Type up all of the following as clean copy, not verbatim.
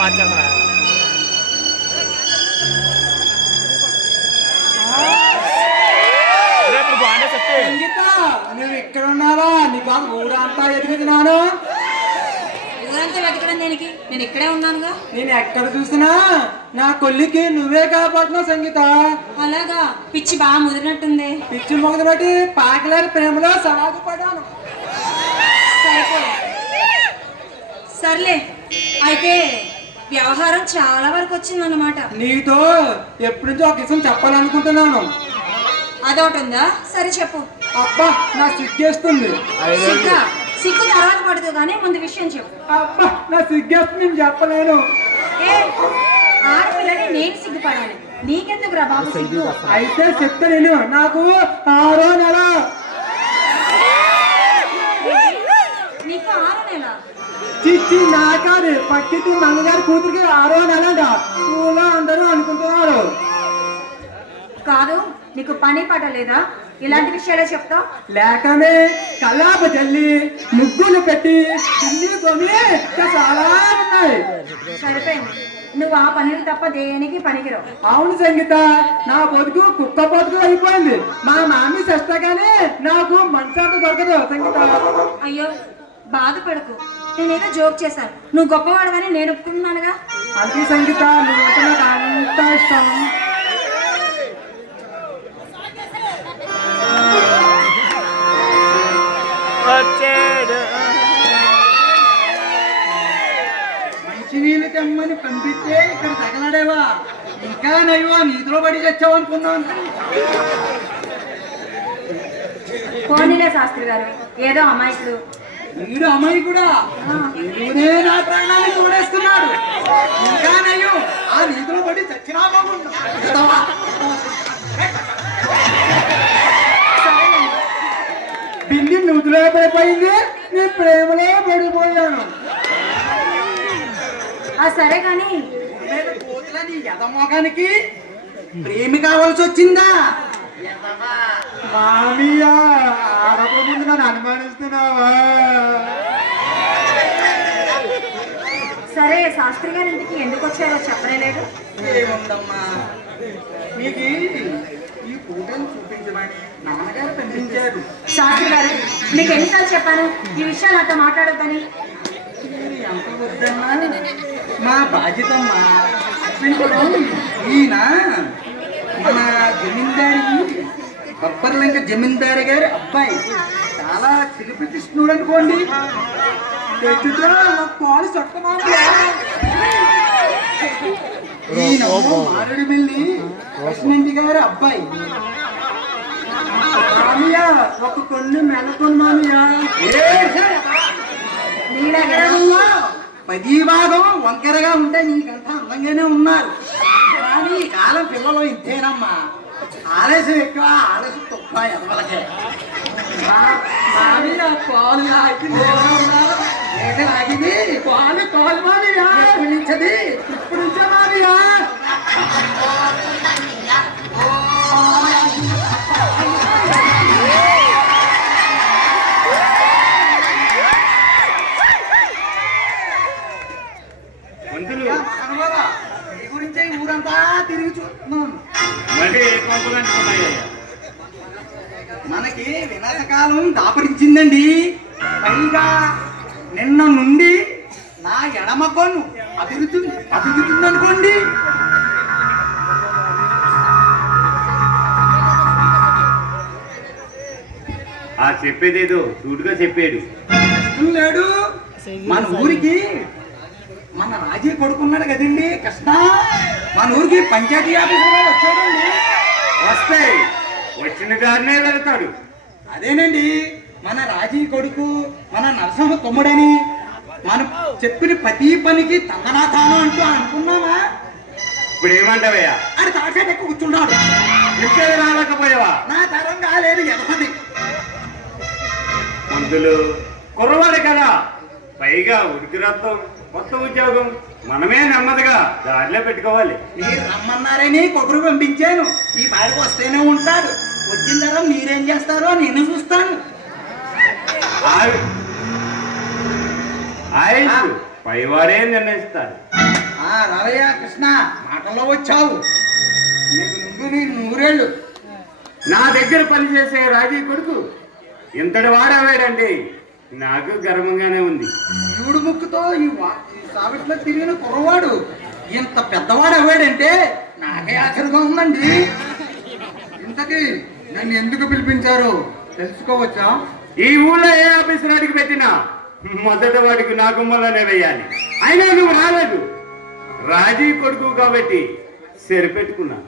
మార్చాలరా. రేపు బాగా చెప్తే నువ్వు ఇక్కడ ఉన్నావా? నీకు ఊరంతా ఎదుగుతున్నాను. ఊరంతా వెతకడం దేనికి? నేను ఇక్కడే ఉన్నానుగా. నేను ఎక్కడ చూసినా నా కొల్లికి నువ్వే కాపాడుతున్నావు సంగీత. అలాగా? పిచ్చి బాగా ముదిరినట్టుంది. పిచ్చి మొగది బట్టి పాకలేని ప్రేమలో సాగుపడాను. సర్లే, అయితే వ్యవహారం చాలా వరకు వచ్చిందన్నమాట. నీతో ఎప్పటి నుంచో ఒక విషయం చెప్పాలనుకుంటున్నాను. అదొకటి ఉందా? సరే చెప్పు. అబ్బా నా సిగ్గేస్తుంది. సిగ్గు తర్వాత పడదు కానీ ముందు విషయం చెప్పు. అబ్బా నా సిగ్గేస్తుంది, నేను చెప్పలేను. ఆడపిల్లని నేను సిగ్గుపడాలి, నీకెందుకు రా బాబు సిగ్గు? అయితే చెప్తా నేను. నాకు 6వ నెల. నీకు 6వ నెల? చిచ్చి నా కాదు, పక్కింటి మంగగారి కూతురికి 6వ నెలంట. ఊళ్ళో అందరూ అనుకుంటున్నారు. కాదు, నీకు పని పాట లేదా? ఇలాంటి విషయాలే చెప్తావు? లేకనే కల్లాప చల్లి ముగ్గులు పెట్టి చిల్లి కొని చాలా ఉన్నాయి. సరిపోయింది, నువ్వు ఆ పనులు తప్ప దేనికి పనికిరావు. అవును సంగీత, నా బతుకు కుక్క బతుకు అయిపోయింది. మా మామి చేస్తాగానే నాకు మనసాంత దొరకదు సంగీత. అయ్యో బాధపడకు, నేనేదో జోక్ చేశాను. నువ్వు గొప్పవాడవని నేను ఒప్పుకున్నానుగా. అంతే సంగీత, నువ్వంటే నాకు అంత ఇష్టం. మంచినీళ్ళు తెమ్మని పంపిస్తే ఇక్కడ తగలడేవా? ఇంకా నయ్యో నీతిలో పడి చచ్చావు అనుకున్నాను. పోనీలే శాస్త్రి గారు, ఏదో అమాయకుడు. వీడు అమాయకుడా? వీడే నా ప్రాణాన్ని తోడేస్తున్నాడు. ఇంకా నయ్యో ఆ నీతిలో పడి చచ్చినా బాగుండు. బిల్లి నుదులో పడిపోయింది, నీ ప్రేమలో పడిపోయాను. సరే కానీ నీ యదమోగానికి ప్రేమి కావాల్సి వచ్చిందా? మామియా ఆడకముందు నన్ను అనుమానిస్తున్నావా? సరే, శాస్త్రి గారి ఇంటికి ఎందుకు వచ్చారో చెప్పలేదు. ఏముందమ్మా, మీకు ఈ ఫోటోని చూపించమని నాన్నగారు పంపించారు. శాస్త్రి గారు, మీకు ఎన్నిసార్లు చెప్పాను ఈ విషయాలు నాతో మాట్లాడొద్దని? ఎంత వద్దమ్మా, మా బాధ్యతమ్మా. ఈయన మన జమీందారి బొబ్బర్లంక జమీందారి గారి అబ్బాయి. చాలా చిలిపిస్తున్నాడు అనుకోండి. పాలు చట్టమాను. ఈయన మారేడుమిల్లి కృష్ణంటి గారి అబ్బాయి. మామియా ఒక కొన్ని మెలకొని మామియా. 10 భాగం వంకరగా ఉంటే నీకంతా అందంగానే ఉన్నారు. కానీ ఈ కాలం పిల్లలు ఇంతేనమ్మా, ఆలస్యం ఎక్కువ ఆలస్యం తక్కువ. ఎవరికే పాలు ఆగింది, పాలు పాలు మామియా. ఎప్పటి నుంచది? ఇప్పుడు నుంచే మామియా. ఊరంతా తిరిగి చూస్తున్నాను. మనకి వినాశకాలం దాపరించిందండి. పైగా నిన్న నుండి నా ఎడమ కొను అభివృద్ధి చెప్పేదేదో సూటుగా చెప్పాడు. లేడు. మన ఊరికి మన రాజీ కొడుకున్నాడు కదండి కృష్ణ. మన ఊరికి పంచాయతీ ఆఫీసర్ వచ్చాడండి. వస్తే వచ్చిన దారినే వెళ్తాడు. అదేనండి, మన రాజీ కొడుకు మన నరసింహ తమ్ముడని మనం చెప్పిన ప్రతి పనికి తందనా తాను అంటూ అనుకున్నామా? ఇప్పుడు ఏమంటావయ్యా? అది తాటాడు ఎక్కువ కూర్చున్నాడు. చెప్పేది రాలేకపోయావా? నా తరం కాలేదు ఎదపది. మందులు కుర్రవాడు కదా, పైగా ఉడికి రక్తం, కొత్త ఉద్యోగం, మనమే నెమ్మదిగా దారిలో పెట్టుకోవాలి. మీరు రమ్మన్నారని కొబ్బరి పంపించాను. ఈ పాడికి వస్తేనే ఉంటాడు. వచ్చిన తర్వాత మీరేం చేస్తారో నేను చూస్తాను. ఆయుష్ పైవాడే నిర్ణయిస్తారు. రావయ్య కృష్ణ, మాటల్లో వచ్చావు. నీకు నువ్వు నీ నూరేళ్ళు. నా దగ్గర పనిచేసే రాజీ కొడుకు ఇంతటి వాడవాడండి, నాకు గర్వంగానే ఉంది. శివుడు ముక్కుతో ఈ సావిట్లో తిరిగిన కుర్రవాడు ఇంత పెద్దవాడు అవ్వాడంటే నాకే ఆశ్చర్యంగా ఉందండి. ఇంతకీ నన్ను ఎందుకు పిలిపించారో తెలుసుకోవచ్చా? ఈ ఊళ్ళో ఏ ఆఫీసర్ అడిగి పెట్టినా మొదట వాడికి నా గుమ్మలోనే వేయాలి. అయినా నువ్వు రాలేదు. రాజీ కొడుకు కాబట్టి సరిపెట్టుకున్నా.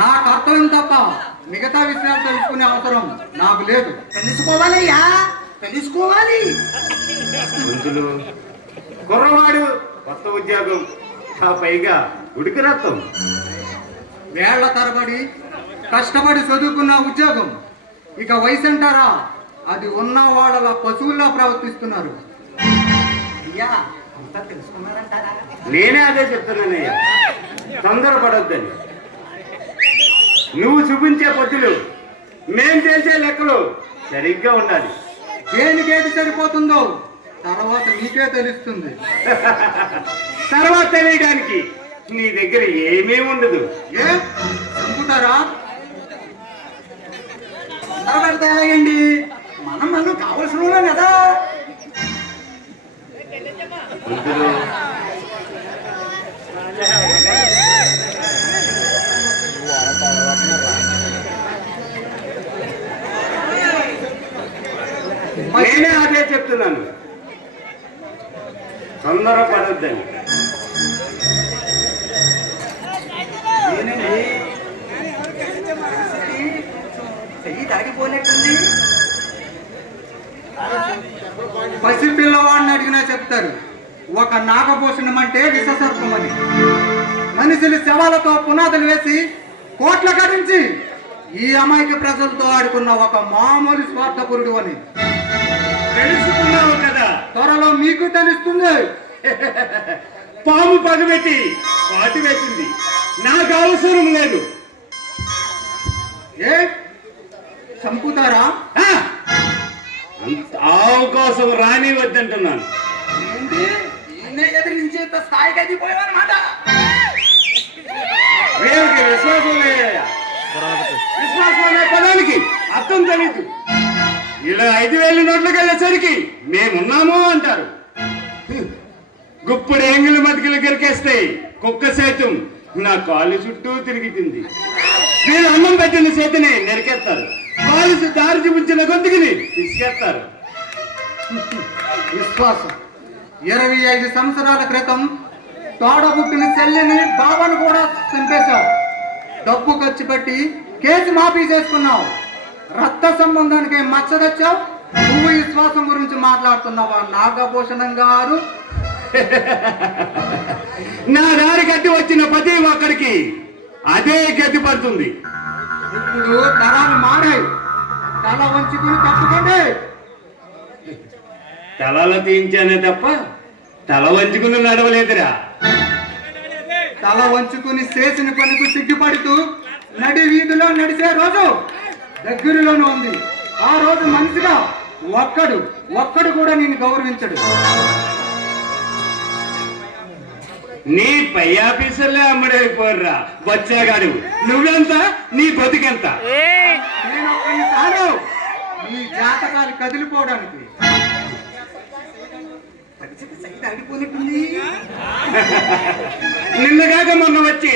నా కర్తవ్యం తప్ప మిగతా విషయాలు తెలుసుకునే అవసరం నాకు లేదు. తెలుసుకోవాలయ్యా, తెలుసుకోవాలి. మందులు కుర్రవాడు, కొత్త ఉద్యోగం, ఆ పైగా ఉడికి రక్తం. వేళ్ల తరబడి కష్టపడి చదువుకున్న ఉద్యోగం. ఇక వయసు అంటారా, అది ఉన్న వాళ్ళ పశువుల్లో ప్రవర్తిస్తున్నారు. అయ్యా, అంతా తెలుసుకున్నారంటారా? నేనే అదే చెప్తున్నానయ్యా, తొందరపడొద్దని. నువ్వు చూపించే పొద్దులు, మేం చేసే లెక్కలు సరిగ్గా ఉండాలి. దేనికేది సరిపోతుందో తర్వాత నీకే తెలుస్తుంది. తర్వాత తెలియడానికి నీ దగ్గర ఏమీ ఉండదు. ఏ చంపుతారా? తరబడితే ఎలాగండి? మనం కావలసిన వాళ్ళం కదా. మందులు నేనే అదే చెప్తున్నాను, తొందరపడొద్దని. ఏనండి, చెయ్యి తాగిపోయినట్టుంది. పసిపిల్లవాడిని అడిగినా చెప్తారు, ఒక నాగభూషణం అంటే విషసర్పం అని. మనుషులు శవాలతో పునాదులు వేసి కోట్ల కరించి ఈ అమాయక ప్రజలతో ఆడుకున్న ఒక మామూలు స్వార్థపురుడు అని. తెలుసుకున్నావు కదా, త్వరలో మీకు తెలుస్తుంది. పాము పగబెట్టి పాటి వేసింది, నాకు అవసరం లేదు. ఏ చంపుతారా? అంత అవకాశం రాని వద్దంటున్నాను. ఏంటి, ఈయన్నే ఎదిరించేంత స్థాయికి ఎదిగిపోయావన్నమాట. వీళ్ళకి విశ్వాసం లేదయ్యా. విశ్వాసం అనే పదానికి అర్థం తెలీదు. ఇలా 5,000 నోట్లకు వెళ్ళేసరికి మేమున్నాము అంటారు. గుప్పుడు ఎంగిలి మతికిలు గెరికేస్తాయి, కుక్క సైతం నా కాళ్ళు చుట్టూ తిరుగుతుంది. వీళ్ళు అన్నం పెట్టిన చేతిని నరికేస్తారు, కాలు దారి చూపించిన గొంతుకిని తీసుకెళ్తారు. విశ్వాసం 25 సంవత్సరాల క్రితం తోడబుట్టిన చెల్లిని బాబాను కూడా చంపేశావు. డబ్బు ఖర్చు పెట్టి కేసు మాఫీ చేసుకున్నావు. రక్త సంబంధానికి మచ్చ తెచ్చావు. నువ్వు విశ్వాసం గురించి మాట్లాడుతున్నావా నాగభూషణం గారు? నా దారి గడ్డి వచ్చిన ప్రతి ఒక్కడికి అదే గడ్డి పడుతుంది. ఇప్పుడు తరాలు మారాయి. తల వంచుకుని తప్పుకోండి. తలలో తీయించానే తప్ప తల వంచుకుని నడవలేదురా. తల వంచుకుని చేసిన పనికి సిగ్గుపడుతూ నడి వీధిలో నడిచే రోజు దగ్గరలోనే ఉంది. ఆ రోజు మనిషిగా ఒక్కడు కూడా నిన్ను గౌరవించడు. నీ పై ఆఫీసర్లే అమ్మడైపోర్రా బచ్చాగాడు. నువ్వెంత, నీ బతికెంత? నేను ఒక్కడిని కాదు, నీ జాతకాలు కదిలిపోవడానికి. నిన్నగాక మొన్న వచ్చి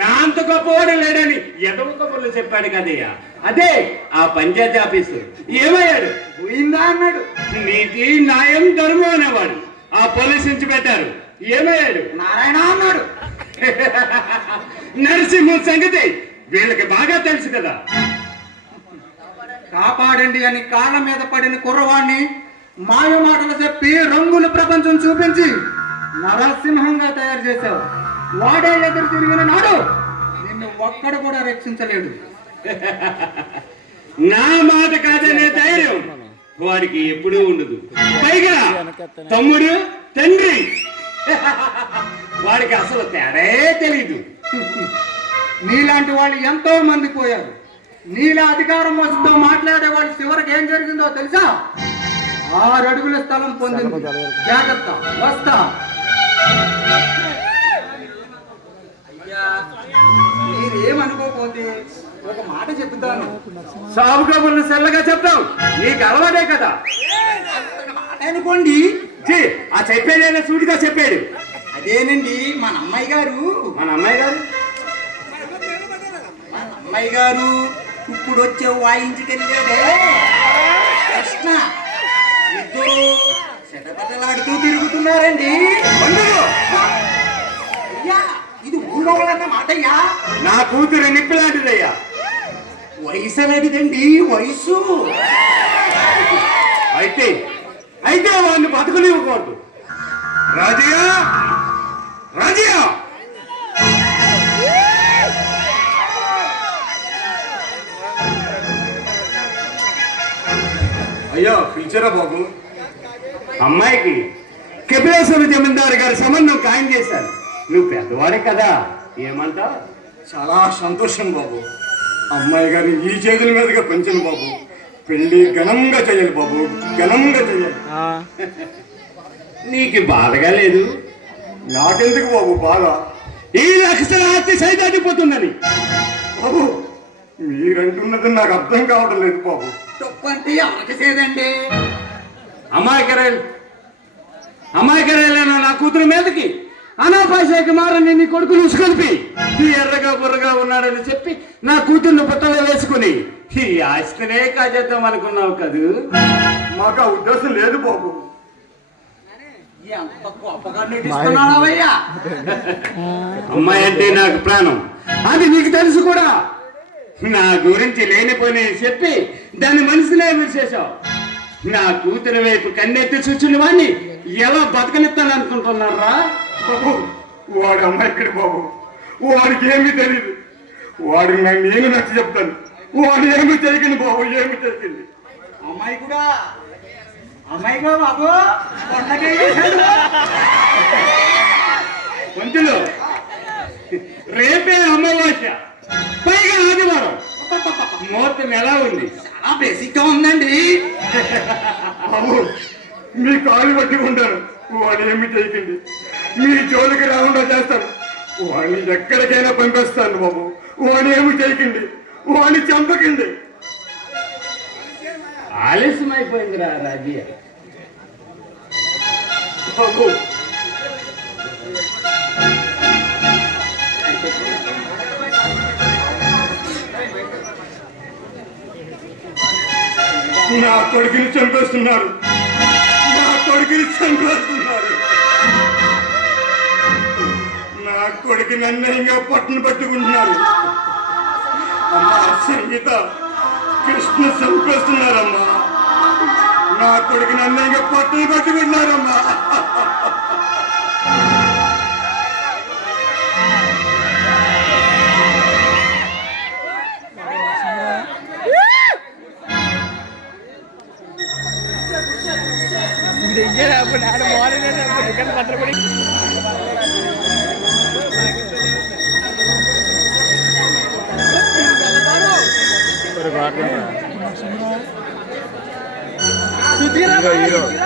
నా అంత గొప్పవాడు లేడని ఎదవ కబుర్లు చెప్పాడు కదయ్యా. అదే ఆ పంచాయతీ ఆఫీసు ఏమయ్యాడు? పోయిందా అన్నాడు. నీతి న్యాయం ధర్మం అనేవాడు ఆ పోలీసు నుంచి పెట్టారు. ఏమయ్యాడు? నారాయణ అన్నాడు. నరసింహ సంగతి వీళ్ళకి బాగా తెలుసు కదా. కాపాడండి అని కాళ్ళ మీద పడిన కుర్రవాణ్ణి మాయ మాటలు చెప్పి రంగుల ప్రపంచం చూపించి నరసింహంగా తయారు చేశావు. వాడే ఎదురు తిరిగిన నాడు నిన్ను ఒక్కడు కూడా రక్షించలేడు. నా మాట కాదనే ధైర్యం వాడికి ఎప్పుడూ ఉండదు. పైగా తమ్ముడు, తండ్రి, వాడికి అసలు తేడే తెలీదు. నీలాంటి వాళ్ళు ఎంతో మంది పోయారు. నీలా అధికారం వస్తుందో మాట్లాడే వాళ్ళు చివరికి ఏం జరిగిందో తెలుసా? 6 అడుగుల స్థలం పొందింది. జాగ్రత్త, వస్తా. అయ్యా మీరేమనుకోకపోతే ఒక మాట చెప్తాను. సాగు కబుర్లు సెల్లగా చెప్తాం, నీకు అలవాటే కదా. మాట అనుకోండి. ఆ చెప్పేదైనా సూటిగా చెప్పాడు. అదేనండి మన అమ్మాయి గారు మన అమ్మాయి గారు ఇప్పుడు వచ్చే వాయించుకెళ్ళాడే కృష్ణ, ఇద్దరు చెటపటలాడుతూ తిరుగుతున్నారండి. అయ్యా ఇది ఊళ్ళో వాళ్ళన్న మాటయ్యా. నా కూతురు నిప్పులాంటిదయ్యా. వయసు అనేటిదండి, వయసు. అయితే వాడిని బతుకునివ్వకూడదు. రాజయ్య, రాజయ్య, అయ్యా పిలిచారా బాబు? అమ్మాయికి కపిలేశ్వర జమీందారు గారి సంబంధం ఖాయం చేశాను. నువ్వు పెద్దవాడే కదా, ఏమంటావు? చాలా సంతోషం బాబు. అమ్మాయి గారిని ఈ చేతుల మీదుగా పెంచను బాబు. పెళ్లి ఘనంగా చేయాలి బాబు, ఘనంగా చేయాలి. నీకు బాధగా లేదు? నాకెందుకు బాబు బాధ? ఈ లక్షల ఆస్తి సైదాటిపోతుందని. బాబు మీరంటున్నది నాకు అర్థం కావడం లేదు బాబు. తప్పంటే ఎవరికి చేదండి? అమాయకరైన నా కూతురు మీదకి అనాపాశాకి మారని నీ కొడుకుని ఉసుకొలిపి ఈ ఎర్రగా బుర్రగా ఉన్నాడని చెప్పి నా కూతుర్ని పుట్టలో వేసుకుని ఈ ఆస్తినే కాజేద్దాం అనుకున్నావు కదూ? మాకు ఆ ఉద్దేశం లేదు బాబు. ఎంత గొప్పగా నటిస్తున్నావయ్యా. అమ్మాయి అంటే నాకు ప్రాణం, అది నీకు తెలుసు కూడా. నా గురించి లేనిపోని చెప్పి దాని మనసునే విడిచేశావు. నా కూతురి వైపు కన్నెత్తి చూచుని వాడిని ఎలా బతకనిస్తాను అనుకుంటున్నారా? బాబు వాడు అమ్మాయిక్కడి బాబు, వాడికి ఏమీ తెలియదు. వాడు నేను నచ్చి చెప్తాను. వాడు ఏమి చేయకండి బాబు, ఏమి చేయకండి. అమ్మాయి కూడా బాబు పంతులు, రేపే అమావాస్య, పైగా ఆదివారం. ముహూర్తం ఎలా ఉంది? చాలా బేసిక్ గా ఉందండి. బాబు మీ కాళ్ళు పట్టుకుంటాను. వాడు ఏమి చేయకండి, మీ జోలికి రాకుండా చేస్తాను. వాడిని ఎక్కడికైనా పంపిస్తాను బాబు. వాడు ఏమి చేయకండి, వాడిని చంపకండి. ఆలస్యం అయిపోయిందిరా రాజయ్య. బాబు నా కొడుకుని చంపేస్తున్నారు, నా కొడుకుని చంపేస్తున్నారు. నా కొడుకుని అన్యాయంగా పట్టును పట్టుకుంటున్నారు. అమ్మా సంగీత, కృష్ణ చంపేస్తున్నారమ్మా. నా కొడుకుని అన్యాయంగా పట్టును పట్టుకుంటున్నారమ్మా. Hero.